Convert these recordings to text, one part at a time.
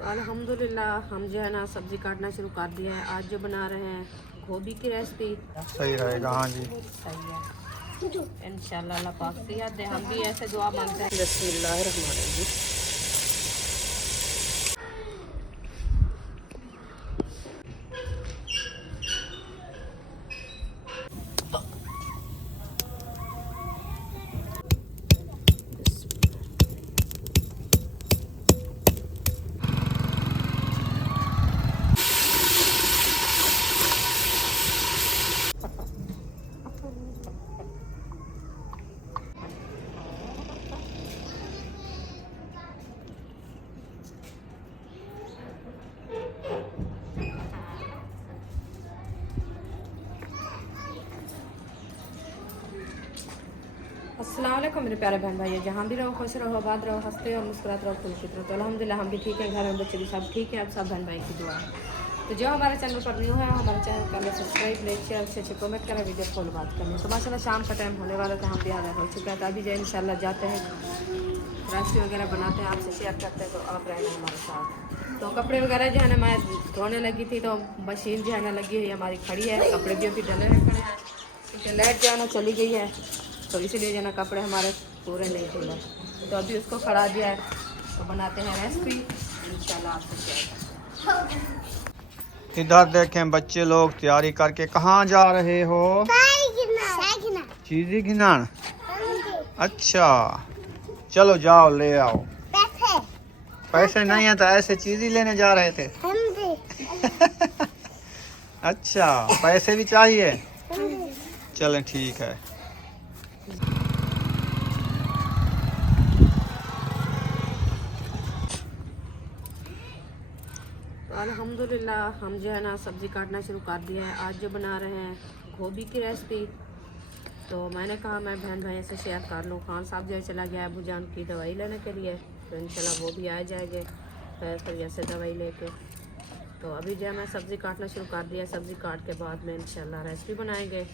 तो अल्हम्दुलिल्लाह हम जो है ना सब्ज़ी काटना शुरू कर दिया है। आज जो बना रहे हैं गोभी की रेसिपी। सही रहेगा। हाँ जी, सही है इंशाल्लाह। अल्लाह पाक सेहत दे, हम भी ऐसे दुआ मांगते हैं। बिस्मिल्लाहिर्रहमानिर्रहीम। अस्सलाम वालेकुम मेरे प्यारे बहन भाई, जहाँ भी रहो खुश रहो, आबाद रहो, हंसते हो, मुस्कुराते रहो, खुश रहो। तो अल्हम्दुलिल्लाह हम भी ठीक हैं, घर में बच्चे भी सब ठीक हैं। अब सब बहन भाई की दुआ है। तो जो हमारे चैनल पर न्यू है हमारे चैनल कर ले सब्सक्राइब, लाइक शेयर, अच्छे कमेंट करें, वीडियो फॉलो बात करें। तो माशाल्लाह शाम का टाइम होने वाला था, हम भी आधा हो चुका है। तो अभी जो इंशाल्लाह जाते हैं रेसिपी वगैरह बनाते हैं, आपसे शेयर करते हैं। तो आप रहना हमारे साथ। तो कपड़े वगैरह जो है ना मैं धोने लगी थी, तो मशीन जो है ना लगी हुई हमारी खड़ी है, कपड़े भी अभी डले रखे हैं क्योंकि लाइट जो है ना चली गई है। तो इसीलिए जो ना कपड़े हमारे पूरे नहीं धुले। तो अभी उसको खड़ा दिया है, तो बनाते हैं रेसिपी इंशाल्लाह आपसे शेयर। इधर देखें बच्चे लोग तैयारी करके कहाँ जा रहे हो? चीज़ी घिनान। अच्छा चलो जाओ ले आओ। पैसे नहीं है तो ऐसे चीज़ ही लेने जा रहे थे। अच्छा पैसे भी चाहिए? चलें ठीक है। तो अल्हम्दुलिल्लाह हम जो है ना सब्ज़ी काटना शुरू कर दिया है। आज जो बना रहे हैं गोभी की रेसिपी। तो मैंने कहा मैं बहन भाई से शेयर कर लूँ। खान साहब जो है चला गया है अबू जान की दवाई लेने के लिए, तो इंशाल्लाह वो भी आ जाएंगे फिर से दवाई लेके। तो अभी जो है मैं सब्ज़ी काटना शुरू कर दिया है। सब्ज़ी काट के बाद में इंशाल्लाह रेसिपी बनाएंगे।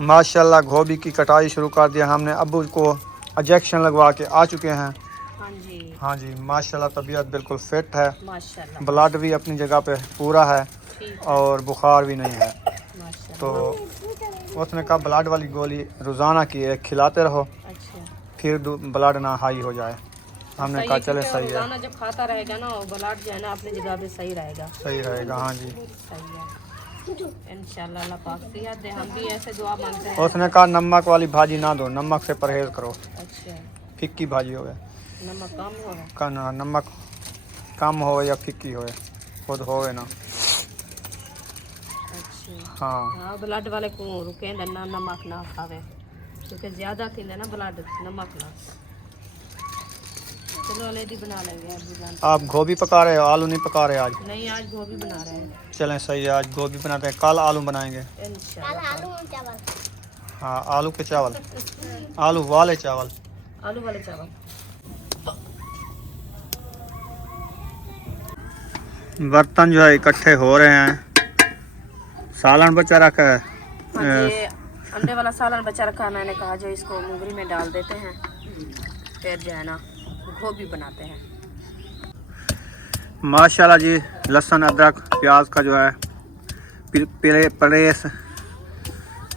माशाल्लाह गोभी की कटाई शुरू कर दिया हमने। अब्बू को इंजेक्शन लगवा के आ चुके हैं। हाँ जी, हाँ जी माशाल्लाह तबीयत बिल्कुल फिट है। माशाल्लाह। ब्लड भी अपनी जगह पे पूरा है ठीक है, और बुखार भी नहीं है। माशाल्लाह। तो उसने कहा ब्लड वाली गोली रोज़ाना की एक खिलाते रहो, अच्छा, फिर ब्लड ना हाई हो जाए। हमने सही कहा है, चले क्योंकि सही है, रोज़ाना जब खाता रहेगा ना वो ब्लड जो है ना अपनी जगह पे सही रहेगा। सही रहेगा। हाँ जी सही है इंशाल्लाह। अल्लाह पाक सेहत दे, हम भी ऐसे दुआ मांगते हैं। उसने कहा नमक वाली भाजी ना दो, नमक से परहेज करो, अच्छा, फिक्की भाजी होवे। नमक कम होगा। का नमक कम हो या फिक्की होवे, खुद होवे ना। अच्छा हाँ हाँ, ब्लड वाले को रुके ना नमक ना खावे, क्योंकि ज़्यादा थी ना ब्लड नमक ना। चलो अलग बना लेंगे अभी जान। आप गोभी पका रहे हो, आलू नहीं पका रहे आज? नहीं, आज गोभी बना रहे हैं। चलें सही है, आज गोभी बनाते हैं, कल आलू बनाएंगे। इंशाल्लाह। हाँ आलू के चावल, आलू वाले चावल। आलू वाले चावल। बर्तन जो है इकट्ठे हो रहे हैं। सालन बचा रखा है। हाँ जी, अंडे वाला सालन बचा रखा है। मैंने कहा जो इसको मुंगरी में डाल देते हैं, फिर जो है ना गोभी बनाते हैं। माशाल्लाह जी लहसुन अदरक प्याज का जो है प्रेस,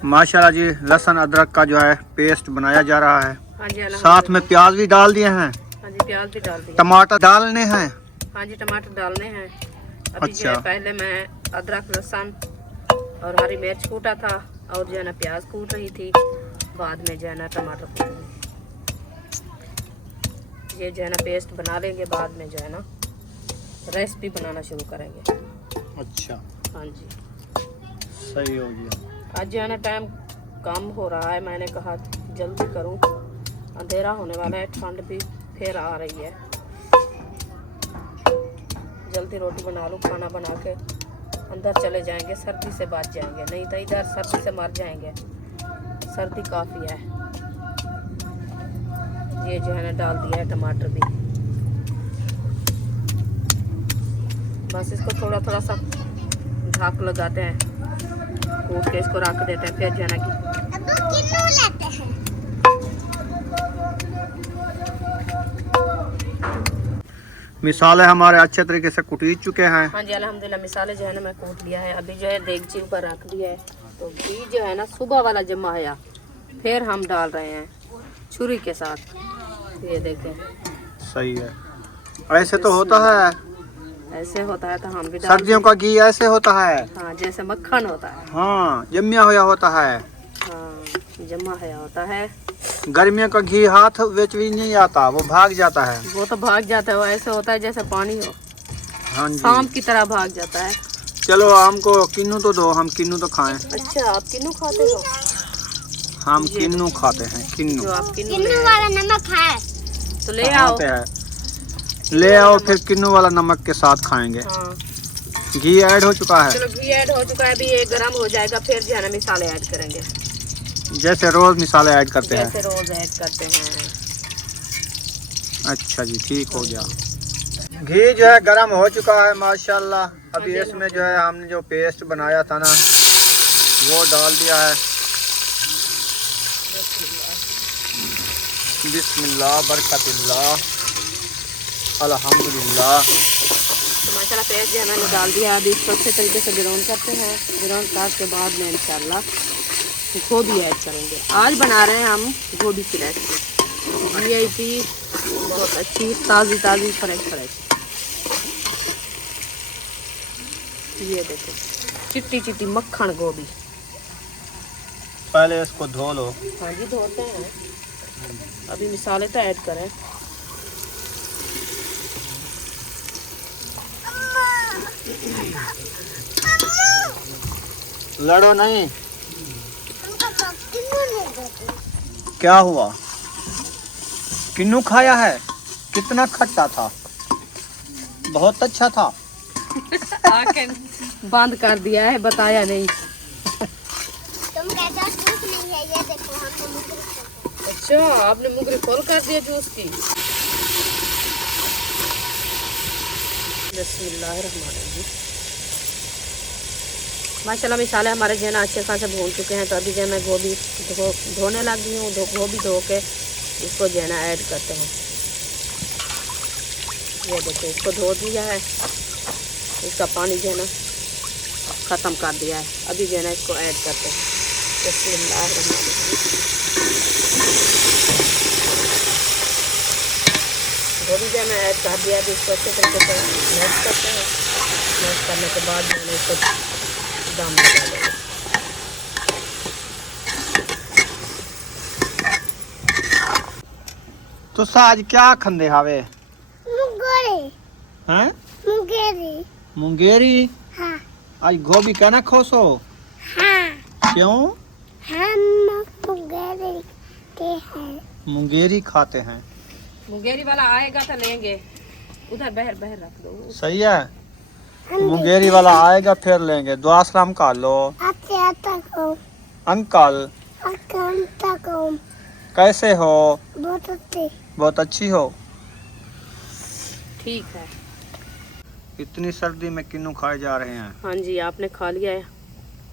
माशाल्लाह जी लहसुन अदरक का जो है पेस्ट बनाया जा रहा है। हाँ जी, साथ में प्याज भी डाल दिए हैं, हाँ जी, प्याज भी डाल दिया। टमाटर डालने हैं। हाँ जी, टमाटर डालने हैं। अभी जो है अच्छा। पहले मैं अदरक लहसुन और हरी मिर्च कूटा था, और जो है ना प्याज कूट रही थी, बाद में जो है ना टमाटर कूट रही। ये जो है ना पेस्ट बना लेंगे, बाद में जो है ना रेसिपी बनाना शुरू करेंगे। अच्छा हाँ जी, सही हो गया। आज जो है ना टाइम कम हो रहा है, मैंने कहा जल्दी करूं, अंधेरा होने वाला है, ठंड भी फिर आ रही है। जल्दी रोटी बना लूँ, खाना बना के अंदर चले जाएंगे, सर्दी से बच जाएंगे, नहीं तो इधर सर्दी से मर जाएंगे, सर्दी काफ़ी है। ये जो है ना डाल दिया है टमाटर भी। बस इसको थोड़ा थोड़ा सा ढक लगाते हैं, कूट के इसको रख देते हैं, फिर जो है ना मिसाले हमारे अच्छे तरीके से कुटी चुके हैं। हाँ जी अल्हम्दुलिल्लाह मिसाले जो है ना मैं कूट लिया है। अभी जो है देगची ऊपर रख दिया है। तो घी जो है ना सुबह वाला जमा आया, फिर हम डाल रहे हैं छुरी के साथ। ये देखें सही है, ऐसे तो होता है, ऐसे होता है तो हम भी डाल सर्दियों का घी ऐसे होता है। हाँ जैसे मक्खन होता है। हाँ जमिया हुआ होता है। हाँ जमा है होता है। गर्मियों का घी हाथ बेच भी नहीं आता, वो भाग जाता है। वो तो भाग जाता है, वो ऐसे होता है जैसे पानी हो, हाँ जी। सांप की तरह भाग जाता है। चलो हमको किन्नू तो दो, हम किन्नू तो खाएं। अच्छा आप किन्नू खाते हो? हम किन्नू खाते हैं, किन्नू। जो आप किन्नू वाला नमक है तो ले कहाँ आओ। पे है? ले आओ, फिर किन्नू वाला नमक के साथ खाएंगे। हाँ घी ऐड हो चुका है। चलो घी ऐड हो चुका है, अभी ये गर्म हो जाएगा, फिर जो है ना मिसाले ऐड करेंगे जैसे रोज मिसाले ऐड करते हैं। जैसे रोज ऐड करते हैं। अच्छा जी, ठीक हो गया। घी जो है गरम हो चुका है माशाल्लाह। अभी इसमें जो है हमने जो पेस्ट बनाया था ना वो डाल दिया है। बिस्मिल्लाह बरकतिल्लाह अल्हम्दुलिल्लाह। तो माशाल्लाह पेस्ट जो है मैंने डाल दिया। अभी इसको अच्छे तरीके से ग्राउंड करते हैं। ग्राउंड करने के बाद में इंशाल्लाह गोभी ऐड करेंगे। आज बना रहे हैं हम गोभी की रेसिपी VIP, बहुत अच्छी ताज़ी ताज़ी फ्रेश। ये देखो चिट्टी चिट्टी मक्खन गोभी। पहले इसको धो लो। हाँ जी धोते हैं। अभी मिसाले तो ऐड करें। लड़ो नहीं। किन्नू नहीं देते। क्या हुआ? किन्नू खाया है? कितना खट्टा था? बहुत अच्छा था। आके बंद कर दिया है, बताया नहीं। तुम कहते हो जूस नहीं है, ये देखो हमने मुकरी खोला। अच्छा आपने मुगरी खोल कर दिया जूस की। बिस्मिल्लाहिर्रहमानिर्रहीम। माशाल्लाह मिसाले हमारे जो है ना अच्छे खासे भून चुके हैं। तो अभी जो है मैं गोभी धोने लग गई हूँ। गोभी धो के इसको जो है ना ऐड करते हैं। ये देखो इसको धो दिया है, इसका पानी जो है ना ख़त्म कर दिया है। अभी जो है ना इसको ऐड करते हैं। गोभी जो है मैं ऐड कर दिया। अभी इसको अच्छे तरीके से मैश करते हैं। मैश करने के बाद जो है इसको दम लगा देंगे। तो आज क्या खंदे हावे मुंगेरी। हैं? मुंगेरी। मुंगेरी। हाँ आज गोभी कहना खोसो। हाँ क्यों? हम मुंगेरी के हैं। मुंगेरी खाते हैं। मुंगेरी वाला आएगा तो लेंगे। उधर बहर रख दो। सही है। मुंगेरी वाला आएगा फिर लेंगे। दुआ सलाम कर लो। आते आता को अंकल अकाउंटा को कैसे हो? बहुत अच्छे। बहुत अच्छी हो। ठीक है। इतनी सर्दी में किन्नू खाए जा रहे हैं। हाँ जी आपने खा लिया है।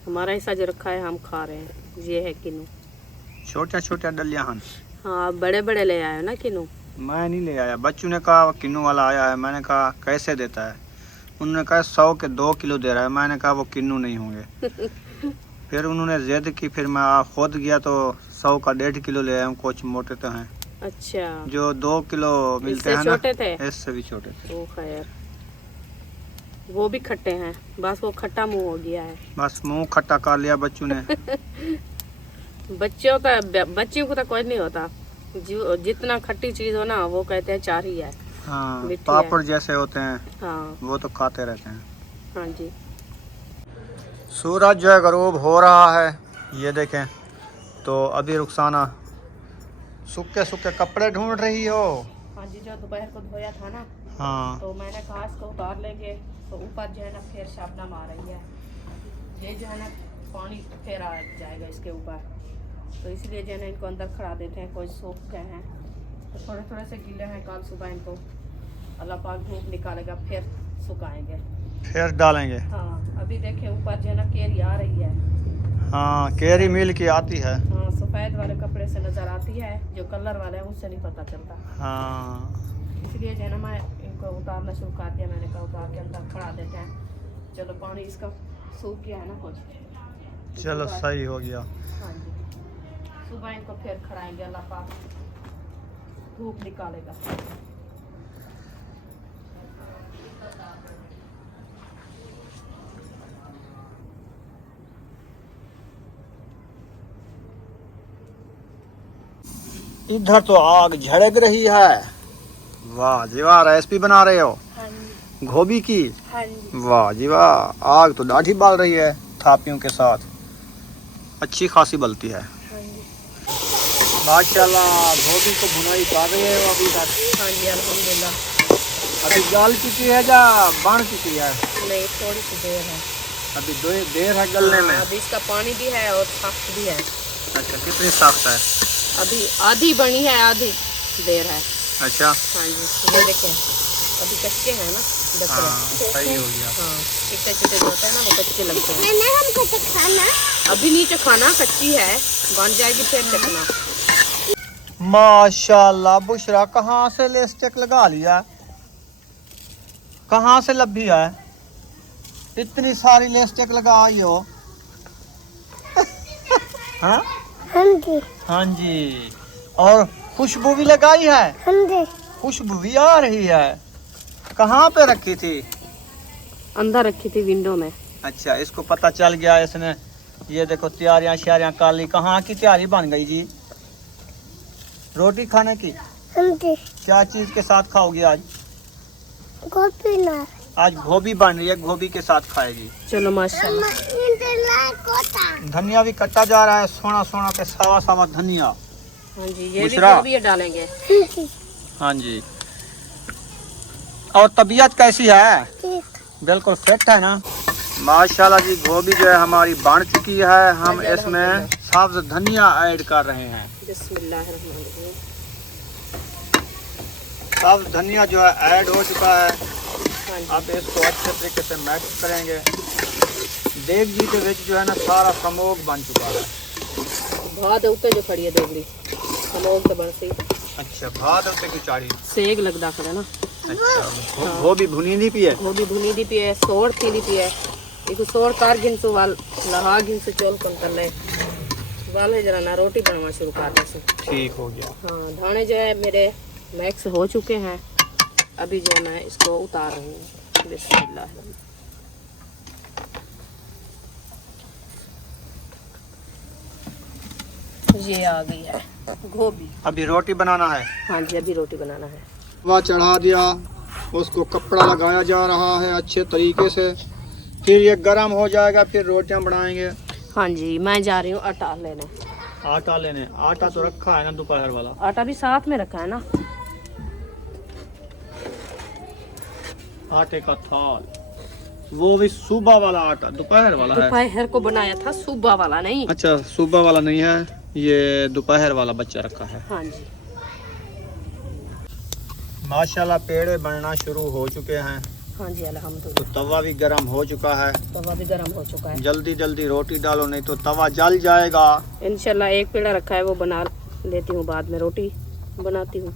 हमारा हिस्सा जो रखा है हम खा रहे हैं। ये है किन्नू। छोटे छोटे डलिया हन। हाँ बड़े बड़े ले आए हो ना किन्नू। मैं नहीं ले आया, बच्चों ने कहा किन्नू वाला आया है। मैंने कहा कैसे देता है? उन्होंने कहा 100 के 2 किलो दे रहा है। मैंने कहा वो किन्नू नहीं होंगे। फिर उन्होंने जिद की, फिर मैं खुद गया तो 100 का 1.5 किलो ले आया हूँ। कुछ मोटे तो हैं। अच्छा जो 2 किलो मिलते इससे हैं ना, छोटे थे? इससे भी छोटे थे। ओ खैर वो भी खट्टे हैं, बस वो खट्टा मुंह हो गया है। बस मुंह खट्टा कर लिया बच्चों ने। बच्चियों को तो कोई नहीं होता। जो जितना खट्टी चीज हो ना वो कहते हैं चार ही है। हाँ मिट्टी पापड़ जैसे होते हैं हाँ वो तो खाते रहते हैं। हाँ जी। सूरज जो है गरूब हो रहा है, ये देखें। तो अभी रुखसाना सूखे सूखे कपड़े ढूंढ रही हो। हाँ जी जो दोपहर को धोया था ना, हाँ तो मैंने कहा इसको उतार लेंगे। तो ऊपर जो है ना फिर शबनम आ रही है। ये जो है ना पानी फिर आ जाएगा इसके ऊपर, तो इसलिए जो है ना इनको अंदर खड़ा देते हैं। कोई सूख गए हैं तो थोड़े थोड़े से गीले हैं। कल सुबह इनको अल्लाह पाक धूप निकालेगा फिर सुखाएंगे, फिर डालेंगे। हाँ अभी देखें ऊपर जो है ना केरी आ रही है। हाँ केरी मिल की आती है। हाँ सफ़ेद वाले कपड़े से नज़र आती है, जो कलर वाले हैं उससे नहीं पता चलता। हाँ इसलिए जो है ना मैं को उतारना शुरू कर दिया। मैंने कहा उतार के अंदर खड़ा देते हैं। चलो पानी इसका सूख गया है ना कुछ। चलो सही हो गया। हाँ जी, सुबह इनको फिर खड़ाएंगे, अल्लाह पाक धूप निकालेगा। इधर तो आग झड़क रही है। वाह जी वाह, रेसिपी बना रहे हो हाँ जी, गोभी की? हाँ जी। वाह जी वाह, आग तो दाढ़ी बाल रही है थापियों के साथ, अच्छी खासी बलती है। हाँ जी, माशाल्लाह। गोभी को भुनाई कर रहे हो अभी तक? हाँ जी, अल्हम्दुलिल्लाह। अभी गल चुकी है या बन चुकी है? नहीं, थोड़ी सी देर है अभी देर है गलने में। अभी इसका पानी भी है और सख्त भी है। अच्छा, कितनी सख्त है? अभी आधी बनी है, आधी देर है। अच्छा, हाँ जी, ये देखें अभी कच्चे हैं ना बकरे। हाँ सही हो गया। हाँ, छोटे छोटे जो होता है ना वो कच्चे लगते हैं। मैंने हमको तो खाना अभी नहीं चखाना, कच्ची है, बन जाएगी फिर चखना। माशाल्लाह। बुशरा कहाँ से लिपस्टिक लगा लिया? कहाँ से लभी है? इतनी सारी लिपस्टिक लगाई हो? हाँ हाँ जी, हाँ जी। और खुशबू भी लगाई है? हाँ जी। खुशबू भी आ रही है। कहाँ पे रखी थी? अंदर रखी थी विंडो में। अच्छा, इसको पता चल गया इसने। ये देखो तैयारियां श्यारियां कर ली। कहाँ की तैयारी बन गई जी? रोटी खाने की? हाँ जी, क्या चीज के साथ खाओगी आज? गोभी ना आज गोभी बन रही है, गोभी के साथ खाएगी। चलो माशाल्लाह। धनिया भी कटा जा रहा है, सोना सोना के सावा सावा धनिया। हाँ जी, ये भी बुशरा। गोभी डालेंगे। हाँ जी। और तबीयत कैसी है? ठीक। बिल्कुल फिट है ना? माशाल्लाह जी। गोभी जो है हमारी बन चुकी है। हम इसमें सब्ज धनिया ऐड कर रहे हैं। बिस्मिल्लाहिर्रहमानिर्रहीम। सब्ज धनिया जो है ऐड हो चुका है। हाँ जी, अब इसको अच्छे तरीके से मिक्स करेंगे। देख जी के विच जो है ना सारा समोग बन चुका है। बहुत उत्ते जो खड़ी है देगली समोग तो बनती। अच्छा, भात उसे की चाड़ी। सेक लगदा खड़ा ना। अच्छा, गोभी भुनी नहीं पिए? गोभी भुनी दी पिए, सोड़ थी पिए। एक सोड़ कार गिनसु वाल लहा गिनसु चोल कन कर ले वाले जरा ना रोटी बनवा शुरू कर दे से। ठीक हो गया। हाँ, दाने जो है मेरे मैक्स हो चुके हैं। अभी जो है मैं इसको उतार रही हूँ। बिस्मिल्लाह। ये आ गई है गोभी। अभी रोटी बनाना है। हाँ जी, अभी रोटी बनाना है। वह चढ़ा दिया, उसको कपड़ा लगाया जा रहा है अच्छे तरीके से। फिर ये गर्म हो जाएगा, फिर रोटियां बनाएंगे। हाँ जी, मैं जा रही हूँ आटा लेने। आटा लेने? आटा तो रखा है ना दोपहर वाला। आटा भी साथ में रखा है ना। आटे का थाल, वो भी सुबह वाला आटा, दोपहर वाला है। दोपहर को बनाया था, सुबह वाला नहीं। अच्छा, सुबह वाला नहीं है, ये दोपहर वाला बच्चा रखा है। हाँ जी, माशाल्लाह पेड़े बनना शुरू हो चुके हैं। हाँ जी, तो अल्हम्दुलिल्लाह। तवा भी गर्म हो चुका है। तवा भी गर्म हो चुका है। जल्दी जल्दी रोटी डालो, नहीं तो तवा जल जाएगा। इंशाल्लाह एक पेड़ा रखा है, वो बना लेती हूँ, बाद में रोटी बनाती हूँ।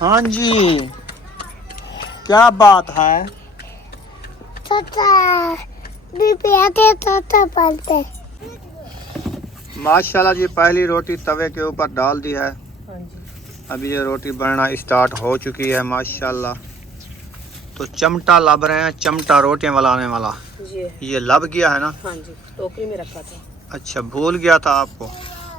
हाँ जी, क्या बात है? माशाल्लाह जी, पहली रोटी तवे के ऊपर डाल दी है। हाँ जी, अभी ये रोटी बनना स्टार्ट हो चुकी है माशाल्लाह। तो चमटा लब रहे हैं, चमटा रोटियां बनाने वाला। ये लब गया है ना? हाँ जी, टोकरी में रखा था। अच्छा, भूल गया था आपको।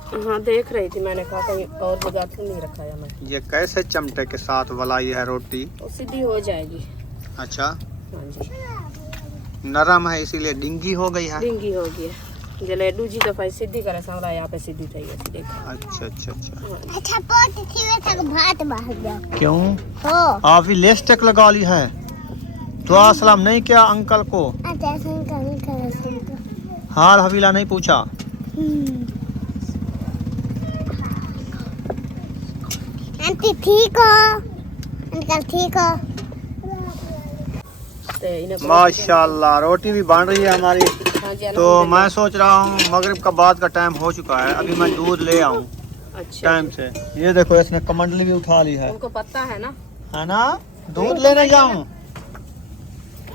हाँ, देख रही थी, मैंने कहा कहीं और जगह तो नहीं रखाया मैं। ये कैसे चमटे के साथ वलाई है रोटी? वो सीधी हो जाएगी। अच्छा, हाँ जी, नरम है इसीलिए डिंगी हो गई है। डिंगी हो गई है। जलेडू जी तो भाई सीधी करे सांवला, यहाँ पे सीधी थी ऐसी देखा। अच्छा अच्छा अच्छा। अच्छा पोट खीरे तक भात बाहर गया। क्यों? हो आप भी लिपस्टिक लगा ली है? दुआ सलाम नहीं किया अंकल को? अच्छा सुन हाल हवीला नहीं पूछा? आंटी ठीक हो? अंकल ठीक हो? तो इन्हें माशाल्लाह रोटी भी बन रही है हमारी। हाँ जी तो मैं सोच रहा हूँ मगरिब का बाद का टाइम हो चुका है, अभी मैं दूध ले आऊँ अच्छा टाइम से। ये देखो इसने कमंडली भी उठा ली है उनको पता है ना दूध लेने जाऊँ,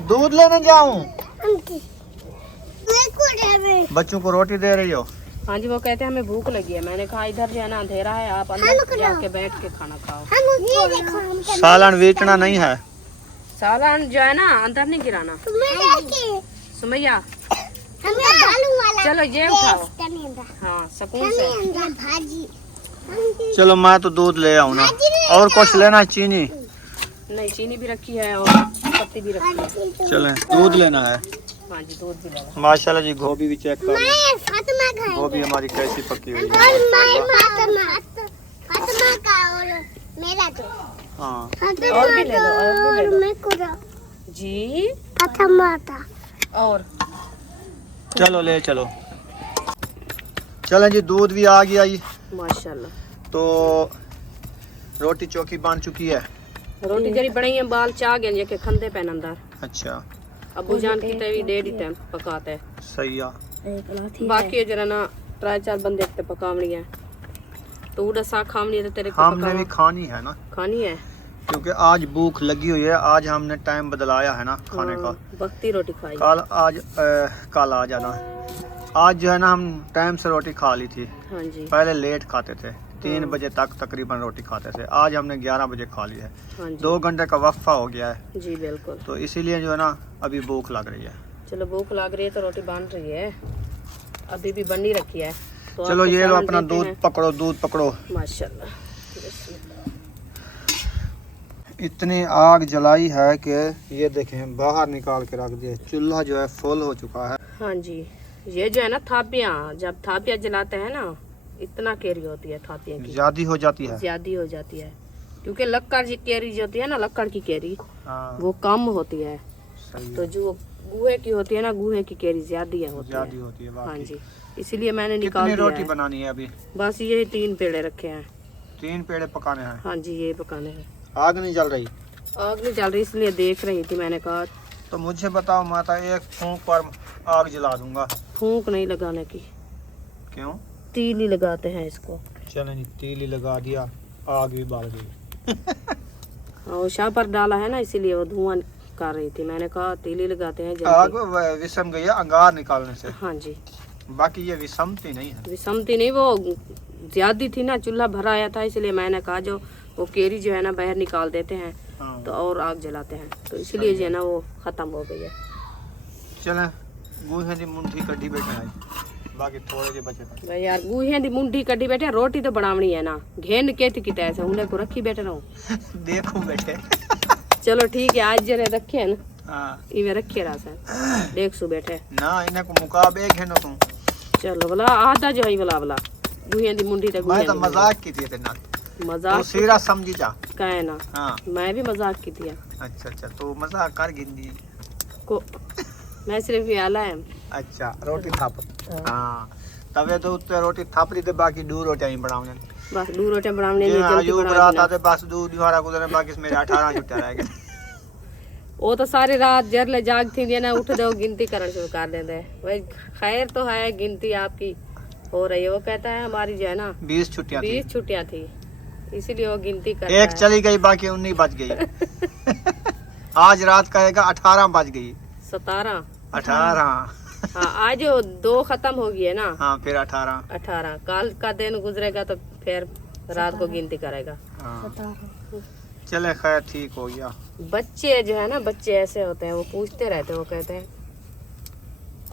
दूध लेने जाऊँ। बच्चों को रोटी दे रही हो? हाँ जी, वो कहते हैं हमें भूख लगी है। मैंने कहा इधर जो है ना अंधेरा है, आप अंदर जाके बैठ के खाना खाओ। सालन बेचना नहीं है, सालन जो है ना अंदर नहीं गिराना। सुमैया चलो ये उठाओ, हाँ सुकून से। चलो मैं तो दूध ले आऊँ ना। और कुछ लेना है? चीनी नहीं, चीनी भी रखी है और पत्ती भी रखी है। चले दूध लेना है। हाँ जी, दूध भी लेना। माशाल्लाह जी, गोभी भी चेक करो, गोभी हमारी कैसी पकी हुई है। हाँ और भी ले लो, और भी ले लो जी। और चलो ले चलो। चलें जी, दूध भी आ गया जी। माशाल्लाह तो रोटी चौकी बन चुकी है। रोटी जरी बड़ी है, बाल चाह गए जेके खंदे पैन अंदर। अच्छा अबू जान की तवी डेढ़ टाइम पकाते हैं, सही है। बाकी जरा ना 3-4 बंदे ते पकावनी है। तो उड़ा सा खावनी है तो तेरे को हमने भी खानी है ना, खानी है क्योंकि आज भूख लगी हुई है। आज हमने टाइम बदलाया है ना खाने का। वक्ती रोटी खाई। कल आ जाना। आज जो है ना हम टाइम से रोटी खा ली थी। हाँ जी, पहले लेट खाते थे, 3 बजे तक तकरीबन रोटी खाते थे। आज हमने 11 बजे खा ली है। हाँ जी 2 घंटे का वक्फा हो गया है, जी बिल्कुल। तो इसीलिए जो है ना अभी भूख लग रही है। चलो भूख लग रही है तो रोटी बन रही है, अभी भी बनी रखी है। तो चलो आपको ये लो सालन अपना देते दूध हैं। पकड़ो, दूध पकड़ो। माशाल्लाह। इतनी आग जलाई है कि ये देखें बाहर निकाल के रख दिए। चूल्हा जो है फुल हो चुका है। हाँ जी, ये जो है ना थापियाँ, जब थापियाँ जलाते हैं ना इतना केरी होती है थापियाँ की, ज्यादा हो जाती है। ज्यादा हो जाती है, क्योंकि लक्कड़ की केरी जो होती है ना, लक्कड़ की केरी हाँ वो कम होती है। सही तो है, जो गुहे की होती है ना, गुहे की केरी ज्यादा होती है। ज्यादा होती है हाँ बाकी। जी, इसीलिए मैंने निकाल कितनी दिया रोटी है। बनानी है अभी? बस ये 3 पेड़े रखे हैं। 3 पेड़े पकाने हैं। हाँ जी, ये पकाने हैं। आग नहीं जल रही? आग नहीं जल रही, इसलिए देख रही थी। मैंने कहा तो मुझे बताओ माता, एक फूंक पर आग जला दूंगा। फूंक नहीं लगाने की, क्यों? तील ही लगाते हैं इसको। चले नहीं, तेल ही लगा दिया, आग भी बाल गई। और शाह पर डाला है ना, इसीलिए वो धुआं कर रही थी। मैंने कहा तेल ही लगाते हैं आग जल्दी। विषम गई है अंगार निकालने से, हाँ जी, बाकी ये विषमती नहीं है। विषमती नहीं, वो ज्यादा थी ना, चूल्हा भरा आया था, इसलिए मैंने कहा जो वो केरी जो है ना बाहर निकाल देते हैं हाँ। तो और आग जलाते हैं, तो इसलिए जो है ना वो खत्म हो गई है। चले गुहे दी मुंठी कड्डी बैठे आई, बाकी थोड़े जे बचे थे। भाई यार गुहे दी मुंडी कटी बैठे, रोटी तो बनावनी है ना, घेन के थी किता ऐसे उन्हें को रखी बैठे रहूं। देखो बैठे। चलो ठीक है, आज जरे रखे है ना, हाँ इवे रखे रहा सर देख सु बैठे ना, इन्हें को मुकाबे है ना तुम। चलो बोला आधा जो है बोला गुहे दी मुंडी तक। मैं तो मजाक की थी तेरे नाल, मजाक तो सीरा समझी जा। कहे ना, हाँ मैं भी मजाक की थी अच्छा अच्छा, तो मजाक कर गिंदी को, मैं सिर्फ ये आला है। अच्छा रोटी थाप। हाँ तवे तो उत्ते रोटी थाप दी ते बाकी 2 रोटियां ही बनावने। बस 2 रोटियां बनावने ये नहीं जल्दी आयु बना बराता ते बस 2 दिहाड़ा गुजरने, बाकी मेरे 18 छुट्टियां रह गए। वो तो सारी रात जरले जाग थी ना, उठ दो गिनती करना शुरू कर देते हैं। भाई खैर तो है, गिनती आपकी हो रही है। वो कहता है हमारी जो है ना 20 छुट्टियां थी, 20 छुट्टियां थी, इसीलिए वो गिनती करता एक है। चली गई बाकी 19 बच गई। आज रात कहेगा 18 बच गई। 17 18 हाँ, आज 2 खत्म हो गई है ना। हाँ फिर 18 18 कल का दिन गुजरेगा तो फिर रात को गिनती करेगा। हाँ चले खैर ठीक हो गया। बच्चे जो है ना, बच्चे ऐसे होते हैं, वो पूछते रहते हैं, वो कहते हैं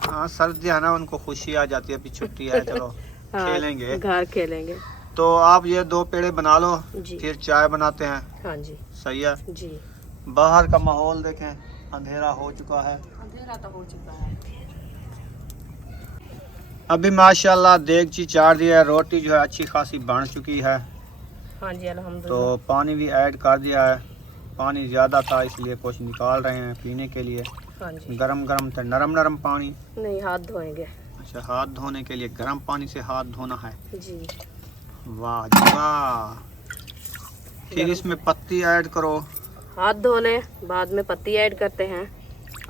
हाँ सर्दी है ना, उनको खुशी आ जाती है, अभी छुट्टी है, चलो हाँ, खेलेंगे। घर खेलेंगे। तो आप ये 2 पेड़े बना लो, जी फिर चाय बनाते हैं। हाँ जी सही है। जी। बाहर का माहौल देखें, अंधेरा हो चुका है। अंधेरा तो हो चुका है। अभी माशाल्लाह देगची चार दिया है, रोटी जो है अच्छी खासी बन चुकी है। हाँ जी अल्हम्दुलिल्लाह। तो पानी भी ऐड कर दिया है, पानी ज़्यादा था इसलिए कुछ निकाल रहे हैं पीने के लिए। हाँ जी, गरम गरम था, नरम नरम पानी। नहीं हाथ धोएंगे। अच्छा हाथ धोने के लिए गर्म पानी से हाथ धोना है। जी वाह जी वाह। फिर इसमें पत्ती ऐड करो। हाथ धो ले, बाद में पत्ती ऐड करते हैं।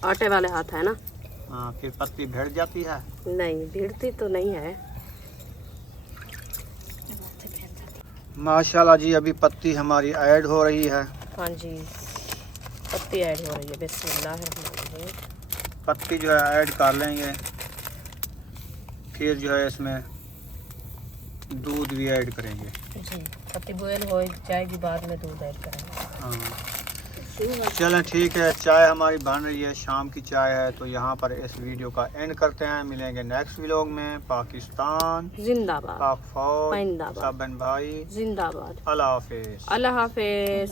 आटे वाले हाथ है ना। हाँ, फिर पत्ती भिड़ जाती है। नहीं, भिड़ती तो नहीं है। माशाल्लाह जी, अभी पत्ती हमारी ऐड हो रही है। हाँ जी, पत्ती ऐड हो रही है। बिस्मिल्लाहिर्रहमानिर्रहीम। पत्ती जो है ऐड कर लेंगे, फिर जो है इसमें दूध भी ऐड करेंगे। जी, पत्ती बॉयल हो जाएगी, बाद में दूध ऐड करेंगे। हाँ, चलें ठीक है। चाय हमारी बन रही है, शाम की चाय है। तो यहाँ पर इस वीडियो का एंड करते हैं। मिलेंगे नेक्स्ट व्लॉग में। पाकिस्तान जिंदाबाद, पाक फौज, जिंदाबाद, सब बहन भाई जिंदाबाद। अल्लाह हाफिज। अल्लाह हाफिज।